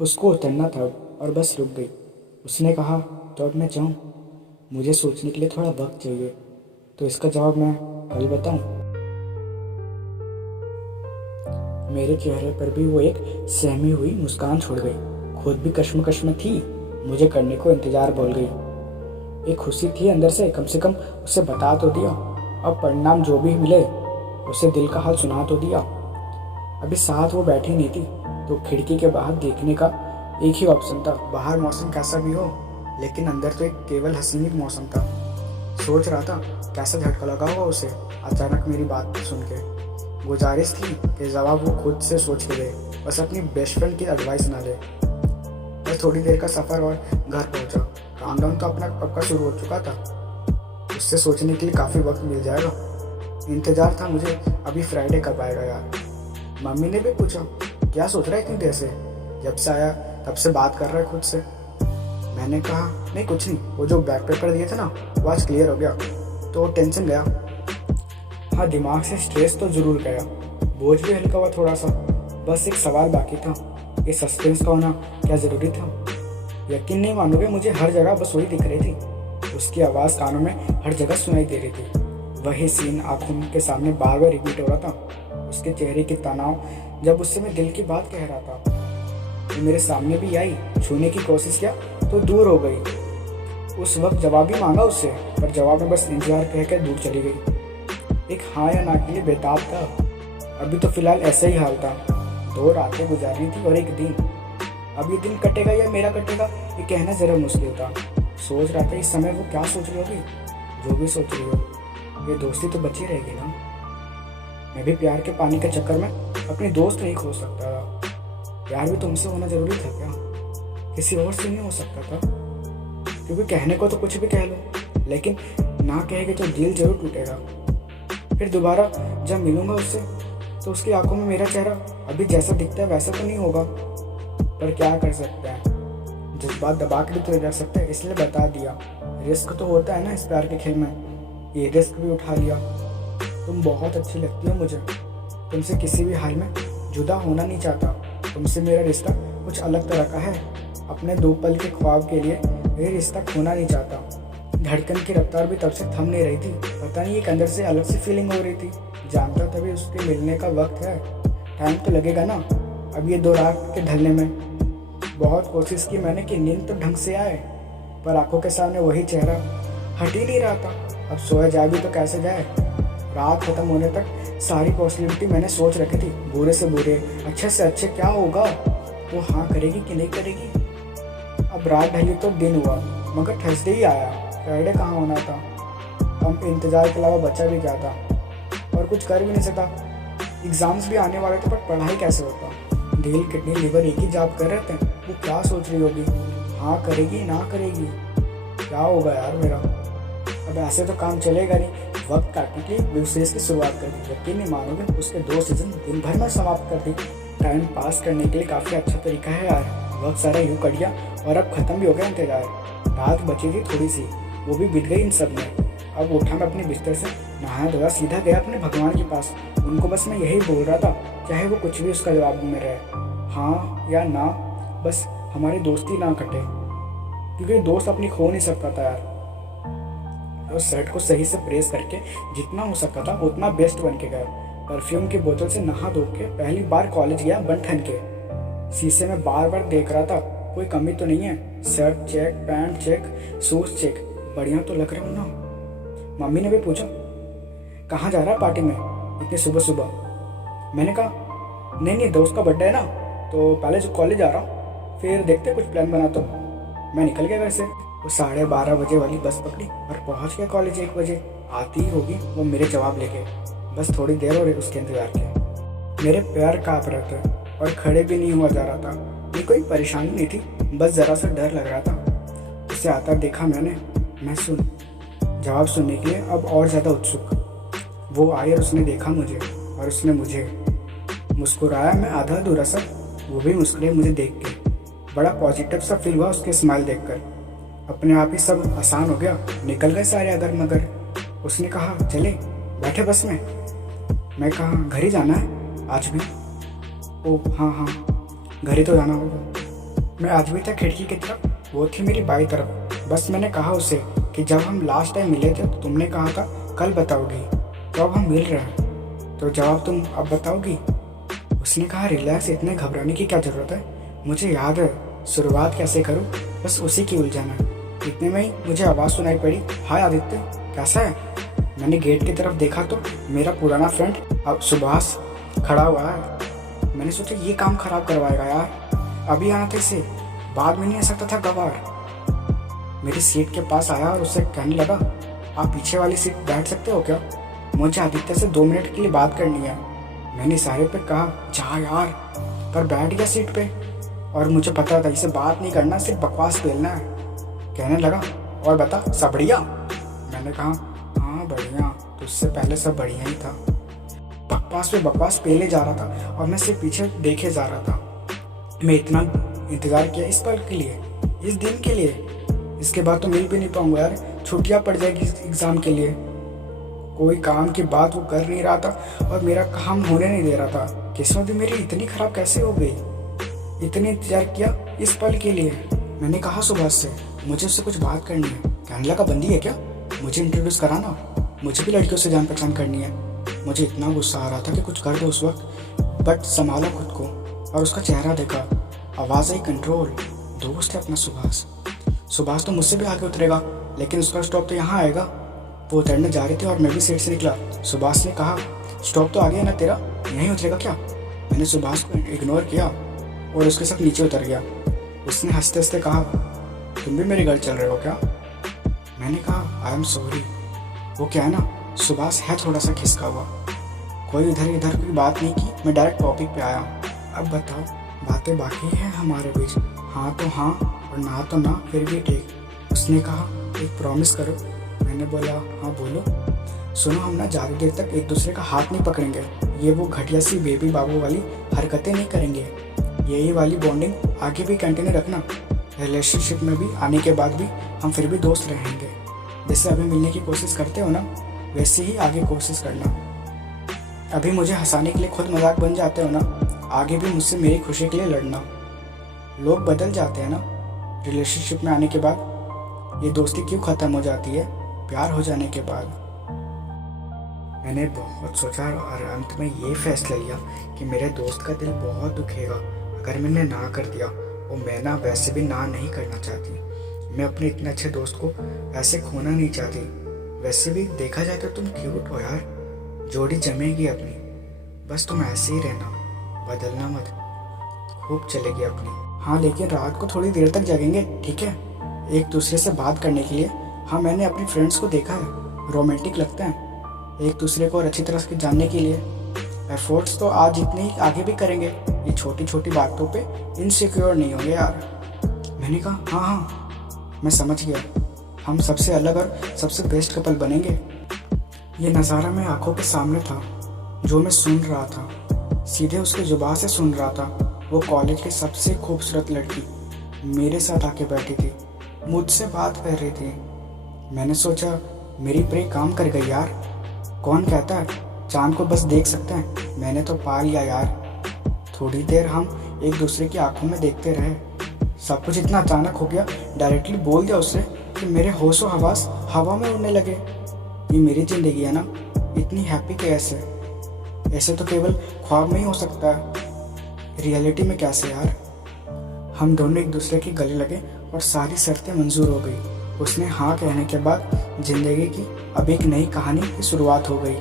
उसको उतरना था और बस रुक गई। उसने कहा, तो अब मैं जाऊँ? मुझे सोचने के लिए थोड़ा वक्त चाहिए। तो इसका जवाब मैं कल बताऊँ? मेरे चेहरे पर भी वो एक सहमी हुई मुस्कान छोड़ गई। खुद भी कश्मकश में थी। मुझे करने को इंतजार बोल गई। एक खुशी थी अंदर से कम उसे बता तो दिया। अब परिणाम जो भी मिले उसे दिल का हाल सुना तो दिया। अभी साथ वो बैठी नहीं थी तो खिड़की के बाहर देखने का एक ही ऑप्शन था। बाहर मौसम कैसा भी हो, लेकिन अंदर तो एक केवल हसीन मौसम था। सोच रहा था कैसा झटका लगा होगा उसे अचानक मेरी बात सुन के। गुजारिश थी कि जवाब वो खुद से सोच के दे, बस अपनी बेस्ट फ्रेंड की एडवाइस ना ले। बस थोड़ी देर का सफ़र और घर पहुंचा। काउंटडाउन तो अपना पक्का शुरू हो चुका था। उससे सोचने के लिए काफ़ी वक्त मिल जाएगा। इंतज़ार था मुझे अभी फ्राइडे कब आएगा यार। मम्मी ने भी पूछा, क्या सोच रहा है इतनी देर से? जब से आया तब से बात कर रहा है खुद से। मैंने कहा, नहीं कुछ नहीं, वो जो बैक पेपर दिए थे ना वो आज क्लियर हो गया तो टेंशन गया। हाँ, दिमाग से स्ट्रेस तो ज़रूर गया, बोझ भी हल्का हुआ थोड़ा सा। बस एक सवाल बाकी था, ये सस्पेंस का होना क्या ज़रूरी था? यकीन नहीं मानोगे, मुझे हर जगह बस वही दिख रही थी। उसकी आवाज़ कानों में हर जगह सुनाई दे रही थी। वही सीन आंखों के सामने बार बार रिपीट हो रहा था। उसके चेहरे की तनाव जब उससे मैं दिल की बात कह रहा था। वो मेरे सामने भी आई, छूने की कोशिश किया तो दूर हो गई। उस वक्त जवाब भी मांगा उससे, पर जवाब में बस इंतजार कह कर दूर चली गई। एक हाँ या ना के लिए बेताब था। अभी तो फिलहाल ऐसा ही हाल था। 2 रातें गुजारनी थी और एक दिन। अब ये दिन कटेगा या मेरा कटेगा ये कहना ज़रा मुश्किल था। सोच रहा था इस समय वो क्या सोच रही होगी। जो भी सोच रही हो, ये दोस्ती तो बची रहेगी ना। मैं भी प्यार के पानी के चक्कर में अपनी दोस्त नहीं खो सकता था। प्यार भी तुमसे होना ज़रूरी था क्या? किसी और से नहीं हो सकता था? क्योंकि कहने को तो कुछ भी कह लो, लेकिन ना कहेंगे तो दिल जरूर टूटेगा। फिर दोबारा जब मिलूंगा उससे तो उसकी आंखों में मेरा चेहरा अभी जैसा दिखता है वैसा तो नहीं होगा। पर क्या कर सकते हैं, जज्बात दबा के भी तो रह सकते हैं, इसलिए बता दिया। रिस्क तो होता है ना इस प्यार के खेल में, ये रिस्क भी उठा लिया। तुम बहुत अच्छी लगती हो मुझे। तुमसे किसी भी हाल में जुदा होना नहीं चाहता। तुमसे मेरा रिश्ता कुछ अलग तरह का है। अपने 2 पल के ख्वाब के लिए ये रिश्ता खोना नहीं चाहता। धड़कन की रफ्तार भी तब से थम नहीं रही थी। पता नहीं एक अंदर से अलग सी फीलिंग हो रही थी। जानता तभी उसके मिलने का वक्त है। टाइम तो लगेगा ना अब ये 2 रात के ढलने में। बहुत कोशिश की मैंने कि नींद तो ढंग से आए, पर आंखों के सामने वही चेहरा हट ही नहीं रहा था। अब सोया जाए भी तो कैसे जाए? रात खत्म होने तक सारी पॉसिबिलिटी मैंने सोच रखी थी। बुरे से बुरे, अच्छे से अच्छे क्या होगा, वो हाँ करेगी कि नहीं करेगी। अब रात ढली तो दिन हुआ, मगर थर्सडे ही आया। फ्राइडे कहाँ होना था। हम इंतज़ार के अलावा बचा भी क्या था, और कुछ कर भी नहीं सकता। एग्ज़ाम्स भी आने वाले थे, पर पढ़ाई कैसे होता? दिल किडनी लिवर एक ही जॉब कर रहे थे। वो क्या सोच रही होगी, हाँ करेगी ना करेगी? क्या होगा यार मेरा? अब ऐसे तो काम चलेगा नहीं। वक्त काटने के लिए बिजनेस की शुरुआत कर दी। यकीन नहीं मानोगे, उसके 2 सीजन दिन भर में समाप्त कर दी। टाइम पास करने के लिए काफ़ी अच्छा तरीका है यार। वक्त सारा यूँ कट गया और अब ख़त्म भी हो गया इंतजार। रात बची थी थोड़ी सी, वो भी बीत गई इन सब में। अब उठा मैं अपने बिस्तर से, नहाया धोया, सीधा गया अपने भगवान के पास। उनको बस मैं यही बोल रहा था, चाहे वो कुछ भी उसका जवाब में रहे, हाँ या ना, बस हमारी दोस्ती ना कटे। क्योंकि दोस्त अपनी खो नहीं सकता था यार। और शर्ट को सही से प्रेस करके जितना हो सकता था उतना बेस्ट बन के गया। परफ्यूम की बोतल से नहा धो के पहली बार कॉलेज गया बन ठन के। शीशे में बार बार देख रहा था कोई कमी तो नहीं है। Shirt check, pant check, shoes check, बढ़िया तो लग रहे हो ना। मम्मी ने भी पूछा, कहाँ जा रहा है पार्टी में इतनी सुबह सुबह? मैंने कहा, नहीं दोस्त का बर्थडे है ना, तो पहले कॉलेज जा रहा हूँ, फिर देखते कुछ प्लान बना। तो मैं निकल गया घर से। वो 12:30 बजे वाली बस पकड़ी और पहुंच गया कॉलेज 1 बजे। आती ही होगी वो मेरे जवाब लेके। बस थोड़ी देर हो रही उसके इंतजार के। मेरे पैर काँप रहे थे और खड़े भी नहीं हुआ जा रहा था। ये कोई परेशानी नहीं थी, बस ज़रा सा डर लग रहा था। उसे आता देखा मैंने। मैं जवाब सुनने के लिए अब और ज़्यादा उत्सुक। वो आई और उसने देखा मुझे और उसने मुझे। मुस्कुराया मैं आधा अधूरा सा। वो भी मुस्कुराई मुझे देख के। बड़ा पॉजिटिव सा फील हुआ उसके स्माइल देखकर। अपने आप ही सब आसान हो गया। निकल गए सारे अगर मगर। उसने कहा, चले बैठे बस में? मैं कहा, घर ही जाना है आज भी? ओ हाँ, घर ही तो जाना होगा। मैं आज भी था खिड़की की तरफ, वो थी मेरी बाई तरफ। बस मैंने कहा उसे कि जब हम लास्ट टाइम मिले थे तो तुमने कहा था कल बताओगी, तो अब हम मिल रहे हैं, तो जवाब तुम अब बताओगी? उसने कहा रिलैक्स, इतने घबराने की क्या ज़रूरत है, मुझे याद है, शुरुआत कैसे करूँ बस उसी की उलझन है। इतने में ही मुझे आवाज़ सुनाई पड़ी, हाय आदित्य, कैसा है? मैंने गेट की तरफ देखा तो मेरा पुराना फ्रेंड अब सुभाष खड़ा हुआ है। मैंने सोचा ये काम खराब करवाएगा यार, अभी आना था इसे, बाद में नहीं आ सकता था गवार। मेरी सीट के पास आया और उससे कहने लगा, आप पीछे वाली सीट बैठ सकते हो क्या, मुझे आदित्य से 2 मिनट के लिए बात करनी है। मैंने इशारे पे कहा जा यार, पर बैठ गया सीट पे। और मुझे पता था इसे बात नहीं करना, सिर्फ बकवास पेलना है। कहने लगा, और बता सब बढ़िया? मैंने कहा हाँ बढ़िया, तो उससे पहले सब बढ़िया ही था। बकवास पे बकवास पेले जा रहा था और मैं सिर्फ पीछे देखे जा रहा था। मैं इतना इंतज़ार किया इस पल के लिए, इस दिन के लिए। इसके बाद तो मिल भी नहीं पाऊंगा यार, छुट्टियाँ पड़ जाएगी एग्ज़ाम के लिए। कोई काम की बात वो कर नहीं रहा था और मेरा काम होने नहीं दे रहा था। किस्मत भी मेरी इतनी ख़राब कैसे हो गई? इतने इंतज़ार किया इस पल के लिए। मैंने कहा सुभाष से मुझे उससे कुछ बात करनी है। कहने लगा बंदी है क्या, मुझे इंट्रोड्यूस कराना, मुझे भी लड़कियों से जान पहचान करनी है। मुझे इतना गुस्सा आ रहा था कि कुछ कर दो उस वक्त, बट संभाला खुद को और उसका चेहरा देखा, आवाज़ आई कंट्रोल। दोस्त है अपना सुभाष। सुभाष तो मुझसे भी आगे उतरेगा, लेकिन उसका स्टॉप तो यहाँ आएगा। वो उतरने जा रहे थे और मैं भी सीट से निकला। सुभाष ने कहा स्टॉप तो आगे है ना तेरा, यहीं उतरेगा क्या? मैंने सुभाष को इग्नोर किया और उसके साथ नीचे उतर गया। उसने हंसते हंसते कहा, तुम भी मेरे घर चल रहे हो क्या? मैंने कहा आई एम सॉरी। वो क्या है ना, सुभाष है थोड़ा सा खिसका हुआ। कोई इधर इधर की बात नहीं की, मैं डायरेक्ट टॉपिक पे आया। अब बताओ, बातें बाकी हैं हमारे बीच? हाँ तो हाँ और ना तो ना, फिर भी ठीक। उसने कहा एक प्रॉमिस करो। मैंने बोला हाँ बोलो। सुनो, हम ना ज़्यादा देर तक एक दूसरे का हाथ नहीं पकड़ेंगे, ये वो घटिया सी बेबी बाबू वाली हरकतें नहीं करेंगे। यही वाली बॉन्डिंग आगे भी कंटिन्यू रखना। रिलेशनशिप में भी आने के बाद भी हम फिर भी दोस्त रहेंगे। जैसे अभी मिलने की कोशिश करते हो ना, वैसे ही आगे कोशिश करना। अभी मुझे हंसाने के लिए खुद मजाक बन जाते हो ना, आगे भी मुझसे मेरी खुशी के लिए लड़ना। लोग बदल जाते हैं ना रिलेशनशिप में आने के बाद, ये दोस्ती क्यों ख़त्म हो जाती है प्यार हो जाने के बाद? मैंने बहुत सोचा और अंत में ये फैसला लिया कि मेरे दोस्त का दिल बहुत दुखेगा अगर मैंने ना कर दिया, और मैं ना वैसे भी ना नहीं करना चाहती। मैं अपने इतने अच्छे दोस्त को ऐसे खोना नहीं चाहती। वैसे भी देखा जाए तो तुम क्यूट हो यार, जोड़ी जमेगी अपनी। बस तुम ऐसे ही रहना, बदलना मत, खूब चलेगी अपनी। हाँ लेकिन रात को थोड़ी देर तक जगेंगे, ठीक है, एक दूसरे से बात करने के लिए। हाँ मैंने अपने फ्रेंड्स को देखा है, रोमांटिक लगते हैं, एक दूसरे को और अच्छी तरह से जानने के लिए। एफर्ट्स तो आज इतने ही आगे भी करेंगे, ये छोटी छोटी बातों पे इनसिक्योर नहीं होंगे यार। मैंने कहा हाँ हाँ मैं समझ गया, हम सबसे अलग और सबसे बेस्ट कपल बनेंगे। ये नज़ारा मेरी आंखों के सामने था, जो मैं सुन रहा था, सीधे उसके जुबान से सुन रहा था। वो कॉलेज की सबसे खूबसूरत लड़की मेरे साथ आके बैठी थी, मुझसे बात कर रही थी। मैंने सोचा मेरी प्रे काम कर गई यार। कौन कहता है चांद को बस देख सकते हैं, मैंने तो पा लिया यार। थोड़ी देर हम एक दूसरे की आंखों में देखते रहे। सब कुछ इतना अचानक हो गया, डायरेक्टली बोल दिया उससे कि मेरे होशो हवास हवा में उड़ने लगे। ये मेरी ज़िंदगी है ना, इतनी हैप्पी कैसे? ऐसे तो केवल ख्वाब में ही हो सकता है, रियलिटी में कैसे यार? हम दोनों एक दूसरे के गले लगे और सारी शर्तें मंजूर हो गई। उसने हाँ कहने के बाद ज़िंदगी की अब एक नई कहानी की शुरुआत हो गई।